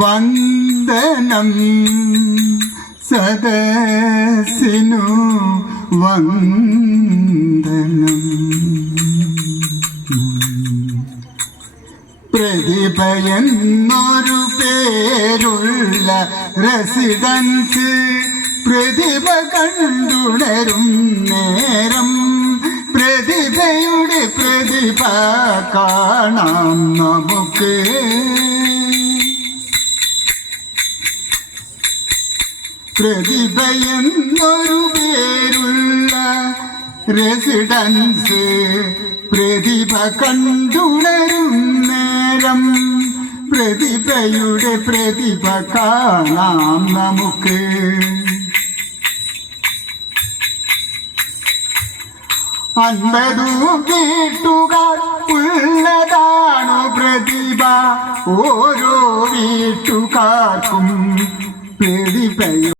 വന്ദനം സദസ്സിനു വന്ദനം. പ്രതിഭയെന്നൊരു പേരുള്ള റെസിഡൻസ് പ്രതിഭ കണ്ടുണരും നേരം പ്രതിഭയുടെ പ്രതിഭ കാണാം നമുക്ക്. പ്രതിഭയെന്നൊരു പേരുള്ള റെസിഡൻസ് പ്രതിഭ കണ്ടുണരും നേരം. പ്രതിഭയുടെ പ്രതിഭ കാണാം നമുക്ക്. അൻപതു വീട്ടുകാർ ഉള്ളതാണു പ്രതിഭ. ഓരോ വീട്ടുകാർക്കും പ്രതിഭയോ